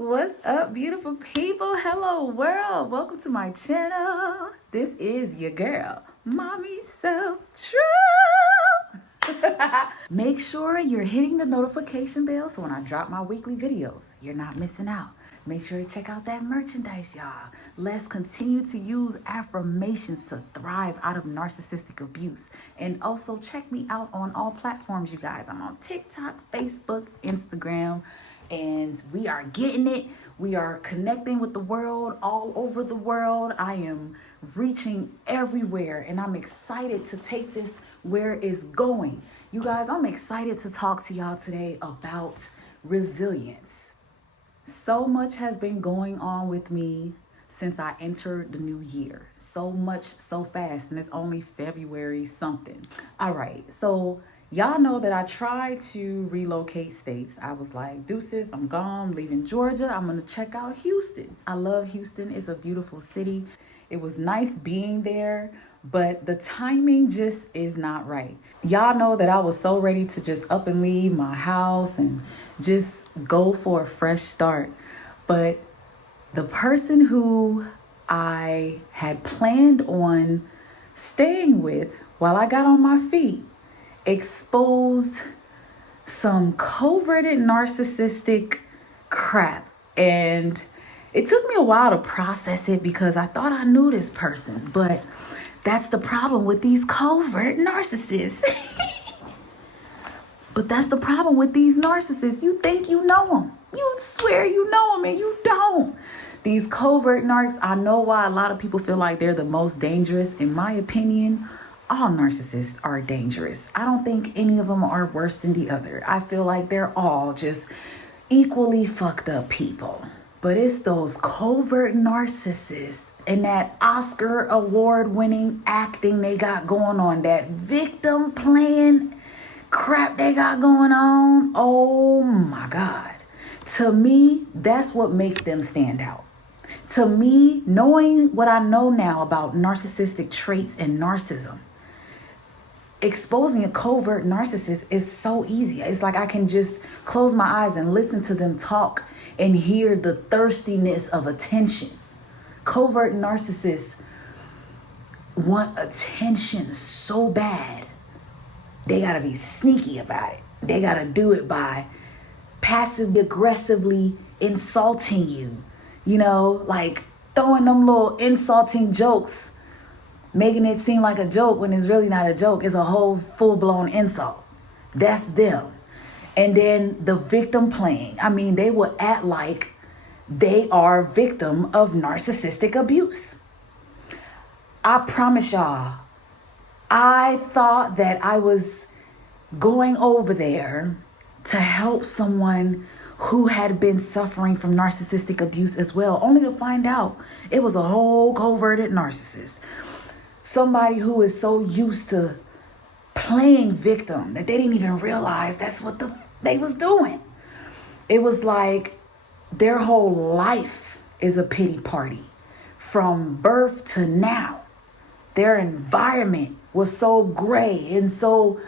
What's up, beautiful people? Hello, world. Welcome to my channel. This is your girl, Mommy So True. Make sure you're hitting the notification bell so when I drop my weekly videos, you're not missing out. Make sure to check out that merchandise, y'all. Let's continue to use affirmations to thrive out of narcissistic abuse. And also check me out on all platforms, you guys. I'm on TikTok, Facebook, Instagram, and we are getting it. We are connecting with the world, all over the world. I am reaching everywhere, and I'm excited to take this where it's going. You guys, I'm excited to talk to y'all today about resilience. So much has been going on with me since I entered the new year. So much, so fast, and it's only February something. All right, so y'all know that I tried to relocate states. I was like, deuces, I'm gone, leaving Georgia. I'm gonna check out Houston. I love Houston. It's a beautiful city. It was nice being there, but the timing just is not right. Y'all know that I was so ready to just up and leave my house and just go for a fresh start. But the person who I had planned on staying with while I got on my feet exposed some coverted narcissistic crap. And it took me a while to process it because I thought I knew this person, but that's the problem with these covert narcissists. But that's the problem with these narcissists. You think you know them. You swear you know them and you don't. These covert narcs, I know why a lot of people feel like they're the most dangerous. In my opinion, all narcissists are dangerous. I don't think any of them are worse than the other. I feel like they're all just equally fucked up people. But it's those covert narcissists and that Oscar award winning acting they got going on, that victim playing crap they got going on. Oh my God. To me, that's what makes them stand out. To me, knowing what I know now about narcissistic traits and narcissism, exposing a covert narcissist is so easy. It's like I can just close my eyes and listen to them talk and hear the thirstiness of attention. Covert narcissists want attention so bad. They gotta be sneaky about it. They gotta do it by passively aggressively insulting you. You know, like throwing them little insulting jokes, making it seem like a joke when it's really not a joke. It's a whole full-blown insult. That's them. And then the victim playing. I mean, they will act like they are victim of narcissistic abuse. I promise y'all, I thought that I was going over there to help someone who had been suffering from narcissistic abuse as well, only to find out it was a whole coverted narcissist. Somebody who is so used to playing victim that they didn't even realize that's what they was doing. It was like their whole life is a pity party from birth to now. Their environment was so gray and so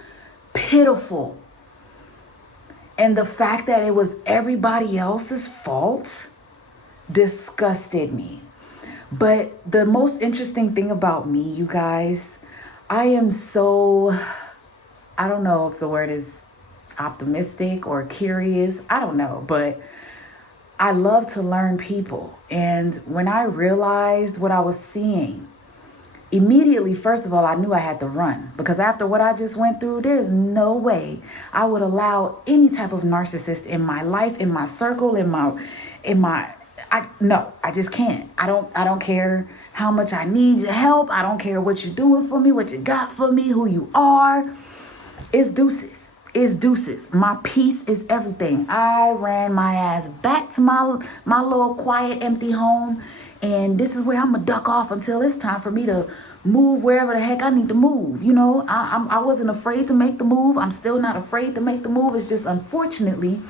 pitiful. And the fact that it was everybody else's fault disgusted me. But the most interesting thing about me, you guys, I am so, I don't know if the word is optimistic or curious. I don't know, but I love to learn people. And when I realized what I was seeing, immediately, first of all, I knew I had to run, because after what I just went through, there's no way I would allow any type of narcissist in my life, in my circle, I just can't. I don't care how much I need your help. I don't care what you're doing for me, what you got for me, who you are. It's deuces. It's deuces. My peace is everything. I ran my ass back to my little quiet, empty home. And this is where I'm going to duck off until it's time for me to move wherever the heck I need to move. You know, I wasn't afraid to make the move. I'm still not afraid to make the move. It's just unfortunately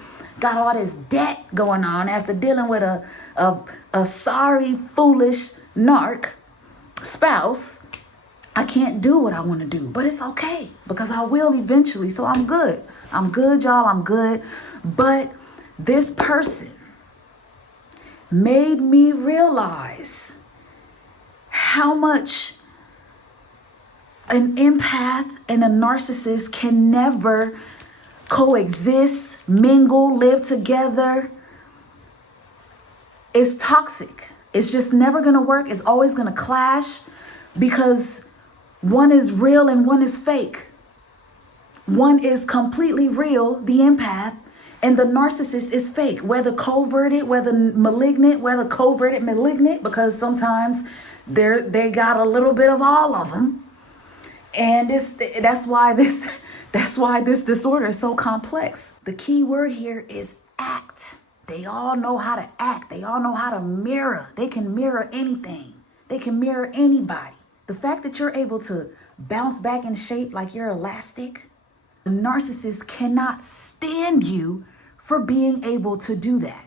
got all this debt going on after dealing with a sorry, foolish narc spouse. I can't do what I want to do, but it's okay because I will eventually. So I'm good. I'm good, y'all. I'm good. But this person made me realize how much an empath and a narcissist can never coexist, mingle, live together. It's toxic. It's just never going to work. It's always going to clash because one is real and one is fake. One is completely real, the empath, and the narcissist is fake, whether coverted, whether malignant, whether coverted, malignant, because sometimes they got a little bit of all of them. And that's why this disorder is so complex. The key word here is act. They all know how to act. They all know how to mirror. They can mirror anything. They can mirror anybody. The fact that you're able to bounce back in shape like you're elastic, a narcissist cannot stand you for being able to do that.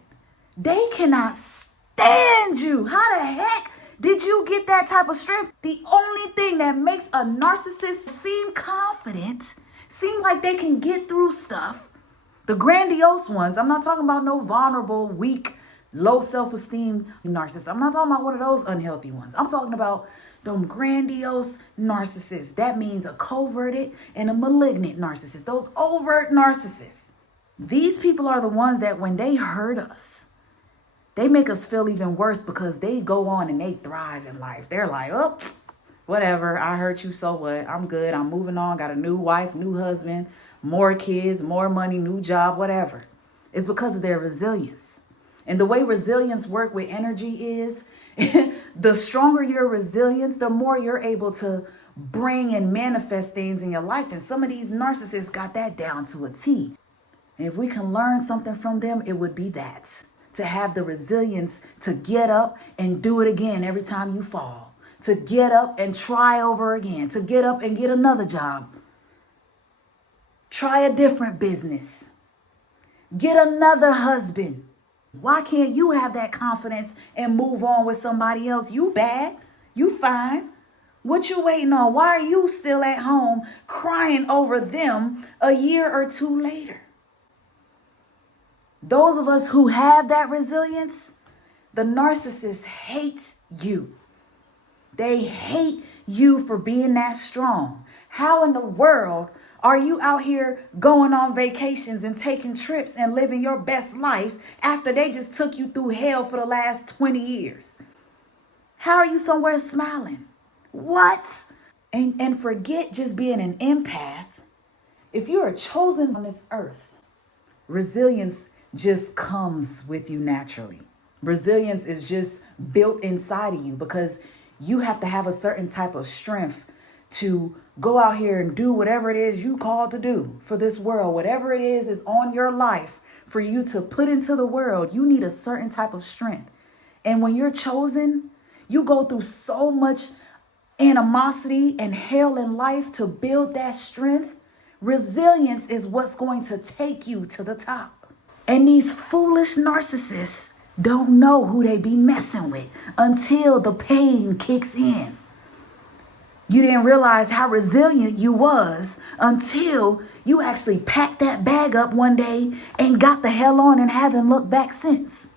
They cannot stand you. How the heck did you get that type of strength? The only thing that makes a narcissist seem confident, seem like they can get through stuff, the grandiose ones, I'm not talking about no vulnerable, weak, low self-esteem narcissists. I'm not talking about one of those unhealthy ones. I'm talking about them grandiose narcissists. That means a coverted and a malignant narcissist. Those overt narcissists. These people are the ones that when they hurt us, they make us feel even worse because they go on and they thrive in life. They're like, oh, whatever. I hurt you, so what? I'm good. I'm moving on. Got a new wife, new husband, more kids, more money, new job, whatever. It's because of their resilience. And the way resilience work with energy is the stronger your resilience, the more you're able to bring and manifest things in your life. And some of these narcissists got that down to a T. And if we can learn something from them, it would be that. To have the resilience to get up and do it again every time you fall. To get up and try over again. To get up and get another job. Try a different business. Get another husband. Why can't you have that confidence and move on with somebody else? You bad. You fine. What you waiting on? Why are you still at home crying over them a year or two later? Those of us who have that resilience, the narcissist hates you. They hate you for being that strong. How in the world are you out here going on vacations and taking trips and living your best life after they just took you through hell for the last 20 years? How are you somewhere smiling? What? And forget just being an empath. If you are chosen on this earth, resilience just comes with you naturally. Resilience is just built inside of you because you have to have a certain type of strength to go out here and do whatever it is you called to do for this world. Whatever it is on your life for you to put into the world, you need a certain type of strength. And when you're chosen, you go through so much animosity and hell in life to build that strength. Resilience is what's going to take you to the top. And these foolish narcissists don't know who they be messing with until the pain kicks in. You didn't realize how resilient you was until you actually packed that bag up one day and got the hell on and haven't looked back since.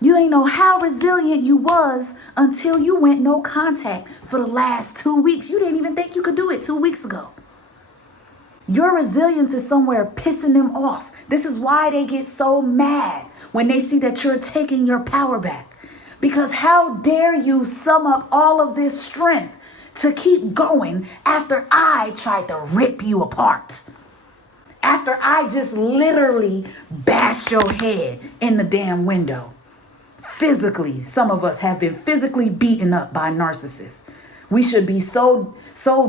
You ain't know how resilient you was until you went no contact for the last 2 weeks. You didn't even think you could do it 2 weeks ago. Your resilience is somewhere pissing them off. This is why they get so mad when they see that you're taking your power back. Because how dare you sum up all of this strength to keep going after I tried to rip you apart? After I just literally bashed your head in the damn window. Physically, some of us have been physically beaten up by narcissists. We should be so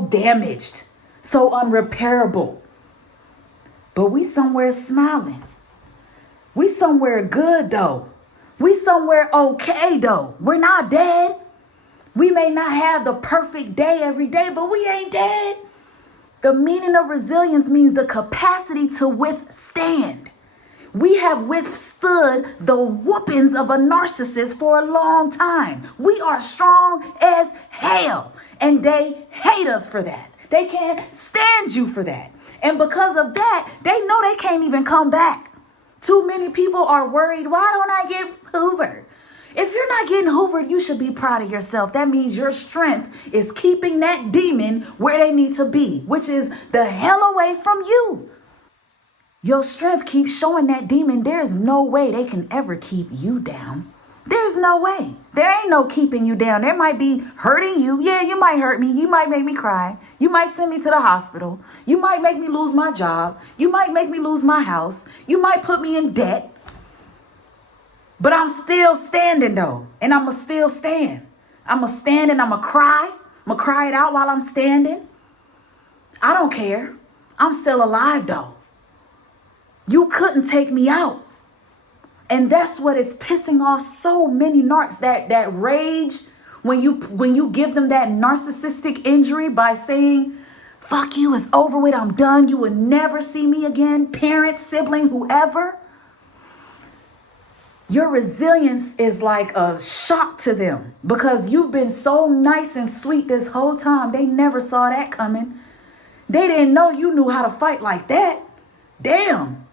damaged, so unrepairable. But we somewhere smiling. We somewhere good though. We somewhere okay though. We're not dead. We may not have the perfect day every day, but we ain't dead. The meaning of resilience means the capacity to withstand. We have withstood the whoopings of a narcissist for a long time. We are strong as hell, and they hate us for that. They can't stand you for that. And because of that, they know they can't even come back Too many people are worried, why don't I get hoovered? If you're not getting hoovered, you should be proud of yourself. That means your strength is keeping that demon where they need to be, which is the hell away from you. Your strength keeps showing that demon there's no way they can ever keep you down. There's no way. There ain't no keeping you down. There might be hurting you. Yeah, you might hurt me. You might make me cry. You might send me to the hospital. You might make me lose my job. You might make me lose my house. You might put me in debt. But I'm still standing though. And I'm going to still stand. I'm going to stand and I'm going to cry. I'm going to cry it out while I'm standing. I don't care. I'm still alive though. You couldn't take me out. And that's what is pissing off so many narcs, that rage when you give them that narcissistic injury by saying, fuck you, it's over with, I'm done, you will never see me again, parent, sibling, whoever. Your resilience is like a shock to them because you've been so nice and sweet this whole time. They never saw that coming. They didn't know you knew how to fight like that. Damn.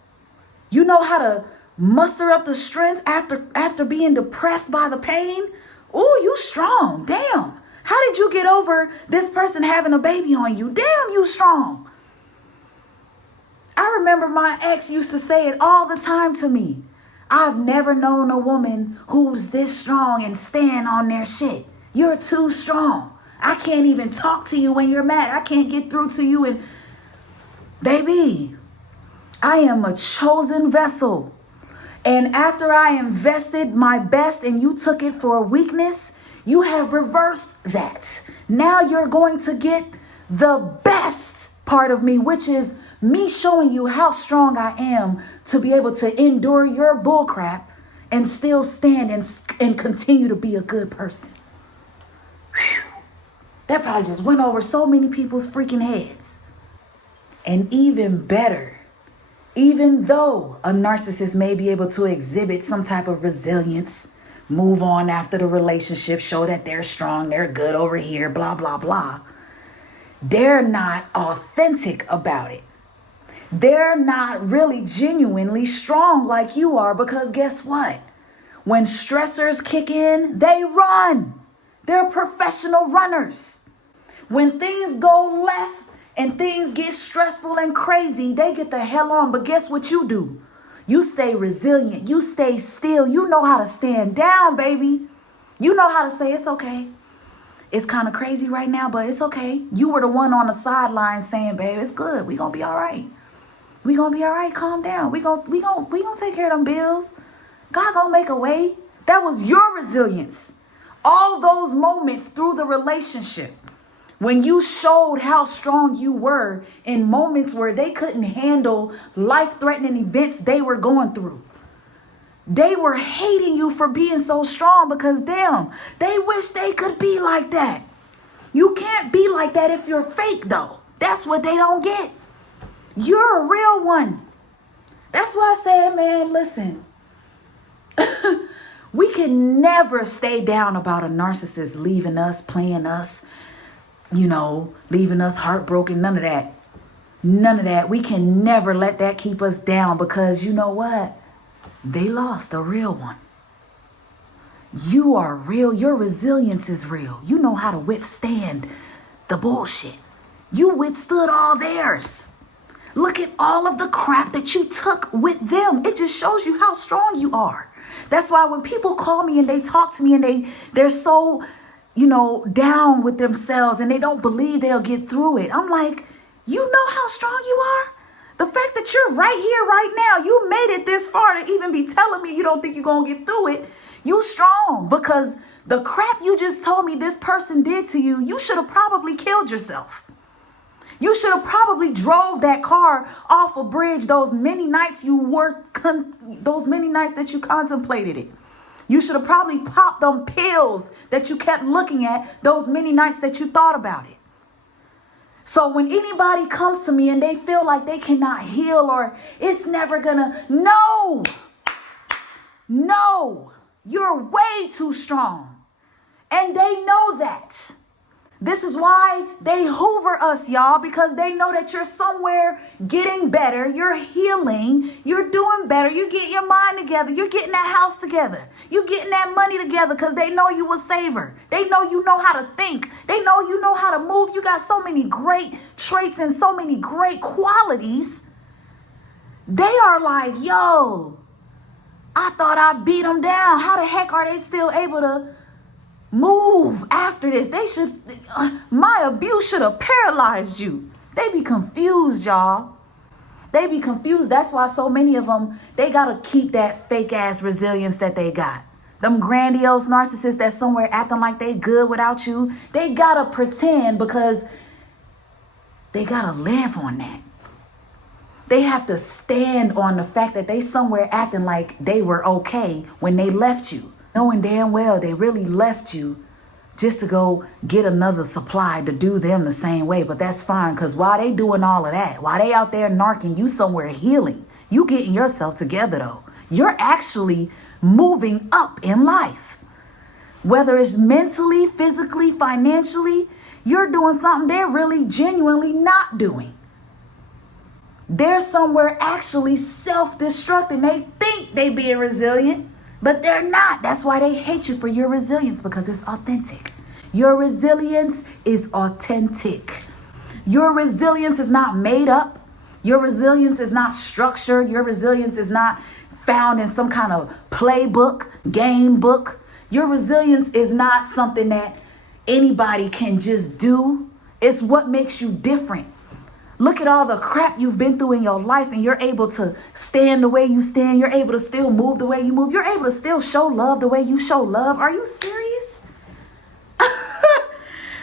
You know how to muster up the strength after being depressed by the pain. Oh, you strong. Damn. How did you get over this person having a baby on you? Damn, you strong. I remember my ex used to say it all the time to me. I've never known a woman who's this strong and stand on their shit. You're too strong. I can't even talk to you when you're mad. I can't get through to you. And baby, I am a chosen vessel. And after I invested my best and you took it for a weakness, you have reversed that. Now you're going to get the best part of me, which is me showing you how strong I am to be able to endure your bullcrap and still stand and continue to be a good person. Whew. That probably just went over so many people's freaking heads. And even better, even though a narcissist may be able to exhibit some type of resilience, move on after the relationship, show that they're strong, they're good over here, blah, blah, blah, they're not authentic about it. They're not really genuinely strong like you are because guess what? When stressors kick in, they run. They're professional runners. When things go left, and things get stressful and crazy, they get the hell on. But guess what you do? You stay resilient. You stay still. You know how to stand down, baby. You know how to say it's okay. It's kind of crazy right now, but it's okay. You were the one on the sideline saying, babe, it's good. We gonna be all right. We gonna be all right. Calm down. We gonna take care of them bills. God gonna make a way. That was your resilience. All those moments through the relationship. When you showed how strong you were in moments where they couldn't handle life-threatening events they were going through. They were hating you for being so strong because, damn, they wish they could be like that. You can't be like that if you're fake, though. That's what they don't get. You're a real one. That's why I said, man, listen. We can never stay down about a narcissist leaving us, playing us, leaving us heartbroken. None of that. None of that. We can never let that keep us down because you know what? They lost a real one. You are real. Your resilience is real. You know how to withstand the bullshit. You withstood all theirs. Look at all of the crap that you took with them. It just shows you how strong you are. That's why when people call me and they talk to me and they're so down with themselves and they don't believe they'll get through it. I'm like, you know how strong you are? The fact that you're right here, right now, you made it this far to even be telling me you don't think you're going to get through it. You strong because the crap you just told me this person did to you, you should have probably killed yourself. You should have probably drove that car off a bridge those many nights those many nights that you contemplated it. You should have probably popped them pills that you kept looking at those many nights that you thought about it. So when anybody comes to me and they feel like they cannot heal or it's never gonna, no, you're way too strong. And they know that. This is why they hoover us, y'all, because they know that you're somewhere getting better. You're healing. You're doing better. You get your mind together. You're getting that house together. You're getting that money together because they know you a saver. They know you know how to think. They know you know how to move. You got so many great traits and so many great qualities. They are like, yo, I thought I beat them down. How the heck are they still able to move after this? My abuse should have paralyzed you. They be confused, y'all. They be confused. That's why so many of them, they got to keep that fake ass resilience that they got. Them grandiose narcissists that's somewhere acting like they good without you. They got to pretend because they got to live on that. They have to stand on the fact that they somewhere acting like they were okay when they left you, knowing damn well they really left you just to go get another supply to do them the same way. But that's fine, because while they doing all of that, while they out there narking, you somewhere healing. You getting yourself together though. You're actually moving up in life. Whether it's mentally, physically, financially, you're doing something they're really genuinely not doing. They're somewhere actually self-destructing. They think they being resilient, but they're not. That's why they hate you for your resilience, because it's authentic. Your resilience is authentic. Your resilience is not made up. Your resilience is not structured. Your resilience is not found in some kind of playbook, game book. Your resilience is not something that anybody can just do. It's what makes you different. Look at all the crap you've been through in your life, and you're able to stand the way you stand. You're able to still move the way you move. You're able to still show love the way you show love. Are you serious?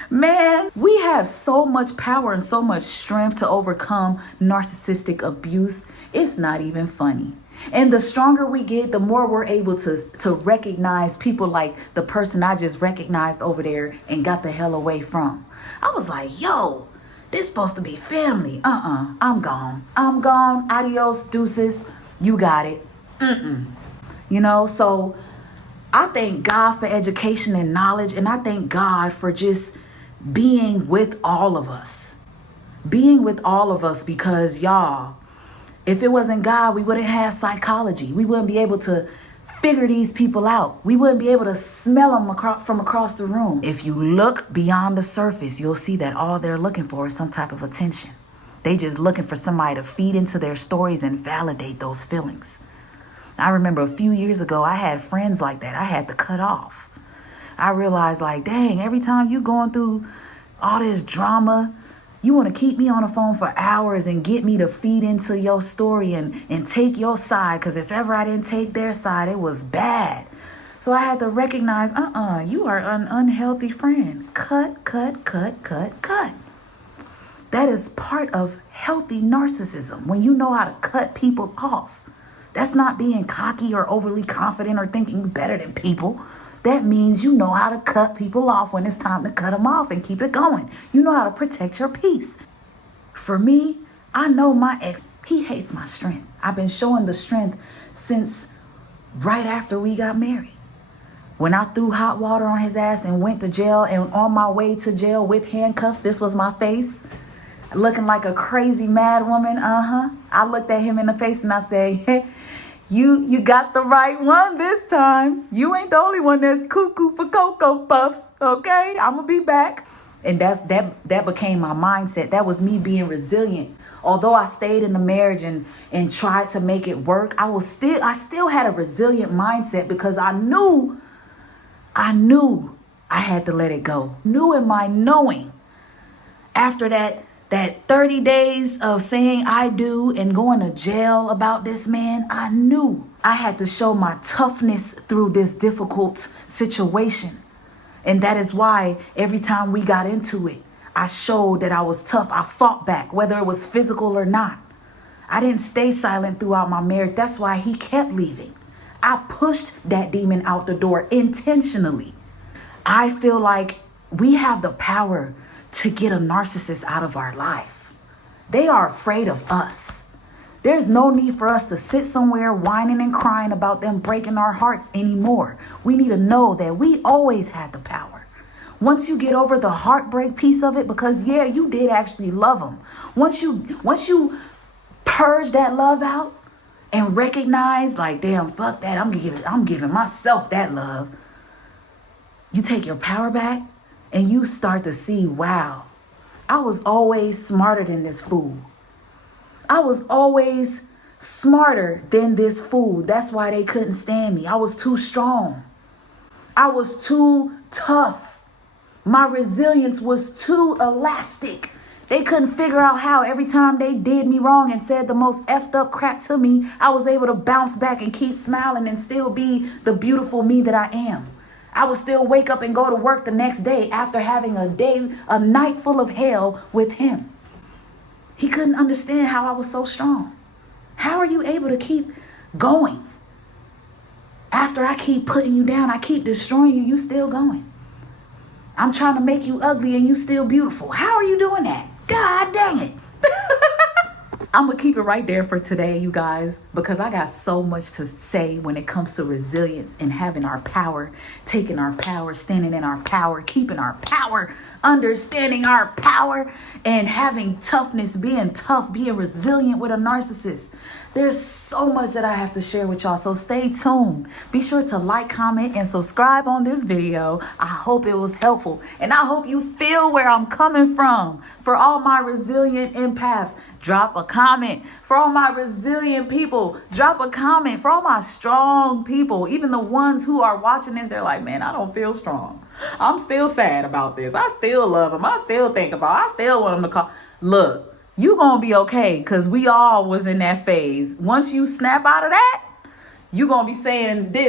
Man, we have so much power and so much strength to overcome narcissistic abuse. It's not even funny. And the stronger we get, the more we're able to recognize people like the person I just recognized over there and got the hell away from. I was like, yo, this supposed to be family. I'm gone. I'm gone. Adios, deuces. You got it. You know, so I thank God for education and knowledge. And I thank God for just being with all of us. Being with all of us, because y'all, if it wasn't God, we wouldn't have psychology. We wouldn't be able to figure these people out. We wouldn't be able to smell them from across the room. If you look beyond the surface, you'll see that all they're looking for is some type of attention. They just looking for somebody to feed into their stories and validate those feelings. I remember a few years ago, I had friends like that. I had to cut off. I realized, like, dang, every time you going through all this drama, you want to keep me on the phone for hours and get me to feed into your story and take your side. Because if ever I didn't take their side, it was bad. So I had to recognize, you are an unhealthy friend. Cut. That is part of healthy narcissism. When you know how to cut people off. That's not being cocky or overly confident or thinking better than people. That means you know how to cut people off when it's time to cut them off and keep it going. You know how to protect your peace. For me, I know my ex, he hates my strength. I've been showing the strength since right after we got married. When I threw hot water on his ass and went to jail, and on my way to jail with handcuffs, this was my face, looking like a crazy mad woman. I looked at him in the face and I said, You got the right one this time. You ain't the only one that's cuckoo for Cocoa Puffs, okay? I'm going to be back. And that became my mindset. That was me being resilient. Although I stayed in the marriage and tried to make it work, I still had a resilient mindset, because I knew I had to let it go. Knew in my knowing. After that 30 days of saying I do and going to jail about this man, I knew I had to show my toughness through this difficult situation. And that is why every time we got into it, I showed that I was tough. I fought back, whether it was physical or not. I didn't stay silent throughout my marriage. That's why he kept leaving. I pushed that demon out the door intentionally. I feel like we have the power to get a narcissist out of our life. They are afraid of us. There's no need for us to sit somewhere whining and crying about them breaking our hearts anymore. We need to know that we always had the power. Once you get over the heartbreak piece of it, because yeah, you did actually love them. Once you purge that love out and recognize, like, damn, fuck that, I'm giving myself that love. You take your power back and you start to see, wow, I was always smarter than this fool. I was always smarter than this fool. That's why they couldn't stand me. I was too strong. I was too tough. My resilience was too elastic. They couldn't figure out how every time they did me wrong and said the most effed up crap to me, I was able to bounce back and keep smiling and still be the beautiful me that I am. I would still wake up and go to work the next day after having a night full of hell with him. He couldn't understand how I was so strong. How are you able to keep going? After I keep putting you down, I keep destroying you, you still going. I'm trying to make you ugly and you still beautiful. How are you doing that? God dang it. I'm going to keep it right there for today, you guys, because I got so much to say when it comes to resilience and having our power, taking our power, standing in our power, keeping our power, understanding our power, and having toughness, being tough, being resilient with a narcissist. There's so much that I have to share with y'all, so stay tuned. Be sure to like, comment, and subscribe on this video. I hope it was helpful, and I hope you feel where I'm coming from. For all my resilient empaths, drop a comment. For all my resilient people, drop a comment. For all my strong people, even the ones who are watching this, they're like, man, I don't feel strong. I'm still sad about this. I still love him. I still think about it. I still want him to call. Look, you gonna be okay, because we all was in that phase. Once you snap out of that, you gonna be saying this.